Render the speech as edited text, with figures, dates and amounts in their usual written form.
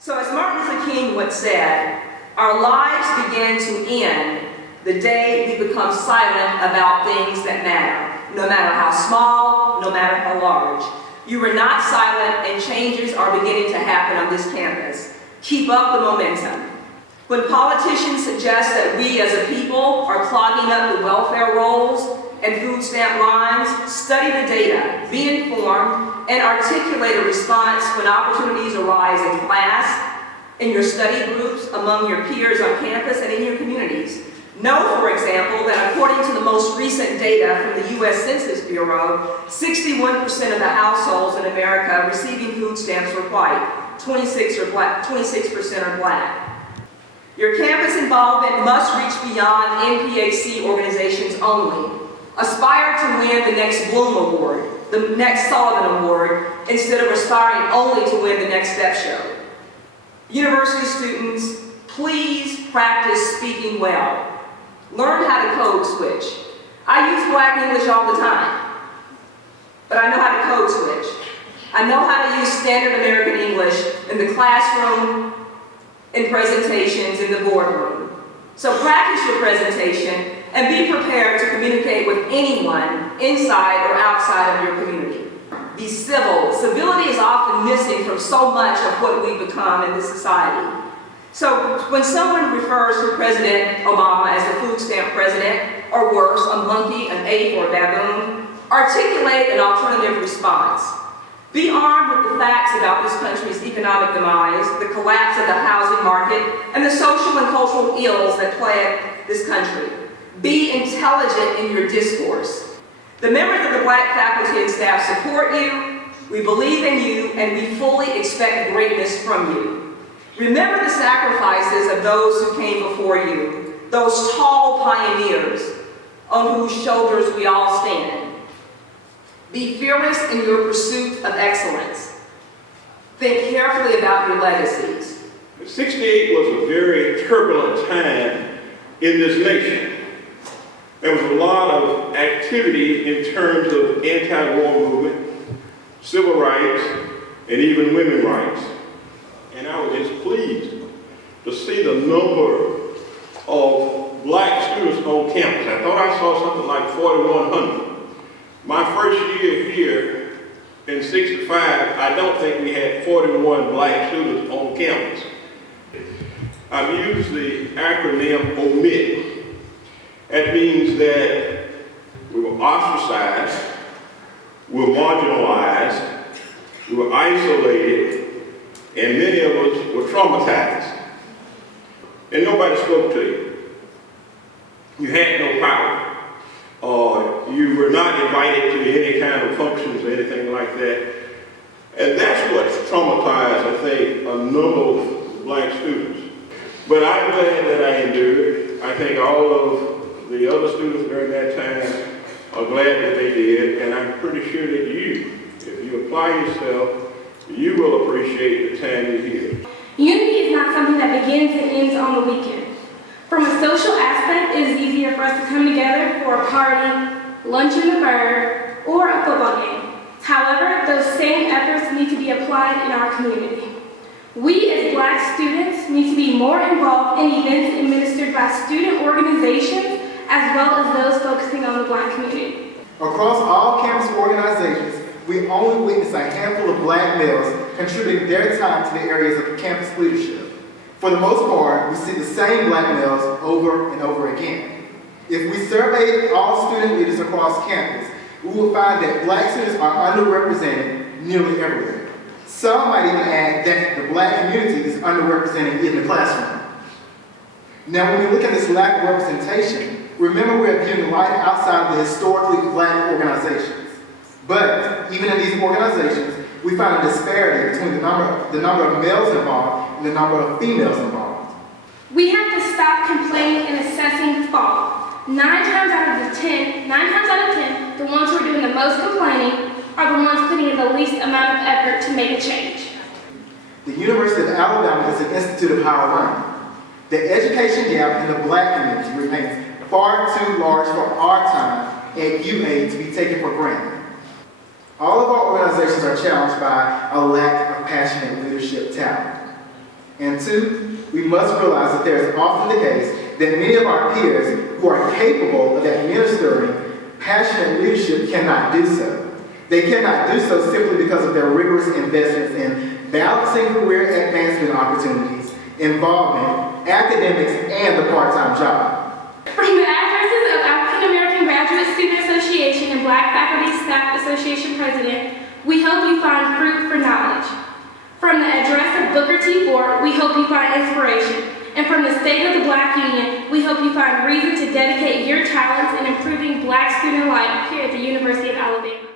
So as Martin Luther King once said, our lives begin to end the day we become silent about things that matter, no matter how small, no matter how large. You were not silent, and changes are beginning to happen on this campus. Keep up the momentum. When politicians suggest that we as a people are clogging up the welfare rolls and food stamp lines, study the data, be informed, and articulate a response when opportunities arise in class, in your study groups, among your peers on campus, and in your communities. Know, for example, that according to the most recent data from the U.S. Census Bureau, 61% of the households in America receiving food stamps were white, 26% are black. Your campus involvement must reach beyond NPAC organizations only. Aspire to win the next Bloom Award, the next Sullivan Award, instead of aspiring only to win the next Step Show. University students, please practice speaking well. Learn how to code switch. I use Black English all the time, but I know how to code switch. I know how to use standard American English in the classroom, in presentations, in the boardroom. So practice your presentation and be prepared to communicate with anyone inside or outside of your community. Be civil. Civility is often missing from so much of what we've become in this society. So when someone refers to President Obama as the food stamp president, or worse, a monkey, an ape, or a baboon, articulate an alternative response. Be armed with the facts about this country's economic demise, the collapse of the housing market, and the social and cultural ills that plague this country. Be intelligent in your discourse. The members of the Black faculty and staff support you, we believe in you, and we fully expect greatness from you. Remember the sacrifices of those who came before you, those tall pioneers on whose shoulders we all stand. Be fearless in your pursuit of excellence. Think carefully about your legacies. 68 was a very turbulent time in this nation. There was a lot of activity in terms of anti-war movement, civil rights, and even women's rights. And I was just pleased to see the number of Black students on campus. I thought I saw something like 4,100. My first year here in 65, I don't think we had 41 Black students on campus. I've used the acronym OMIT. That means that we were ostracized, we were marginalized, we were isolated, and many of us were traumatized. And nobody spoke to you. You had no power. You were not invited to any kind of functions or anything like that. And that's what traumatized, I think, a number of Black students. But I'm glad that I endured. I think all of the other students during that time are glad that they did. And I'm pretty sure that if you apply yourself, you will appreciate the time you're here. Unity is not something that begins and ends on the weekend. From a social aspect, it is easier for us to come together for a party, lunch in the Bird, or a football game. However, those same efforts need to be applied in our community. We as Black students need to be more involved in events administered by student organizations as well as those focusing on the Black community. Across all campus organizations, we only witness a handful of Black males contributing their time to the areas of campus leadership. For the most part, we see the same Black males over and over again. If we surveyed all student leaders across campus, we will find that Black students are underrepresented nearly everywhere. Some might even add that the Black community is underrepresented in the classroom. Now, when we look at this lack of representation, remember we're viewing life outside of the historically Black organizations. But even in these organizations, we find a disparity between the number of males involved and the number of females involved. We have to stop complaining and assessing fault. 9 times out of 10, the ones who are doing the most complaining are the ones putting in the least amount of effort to make a change. The University of Alabama is an institute of higher learning. The education gap in the Black community remains far too large for our time at UA to be taken for granted. All of our organizations are challenged by a lack of passionate leadership talent. And two, we must realize that there is often the case that many of our peers who are capable of administering passionate leadership cannot do so. They cannot do so simply because of their rigorous investments in balancing career advancement opportunities, involvement, academics, and the part-time job. From the addresses of African American Graduate Student Association and Black Faculty Staff Association President, we hope you find fruit for knowledge. From the address of Booker T. Ford, we hope you find inspiration. And from the State of the Black Union, we hope you find reason to dedicate your talents in improving Black student life here at the University of Alabama.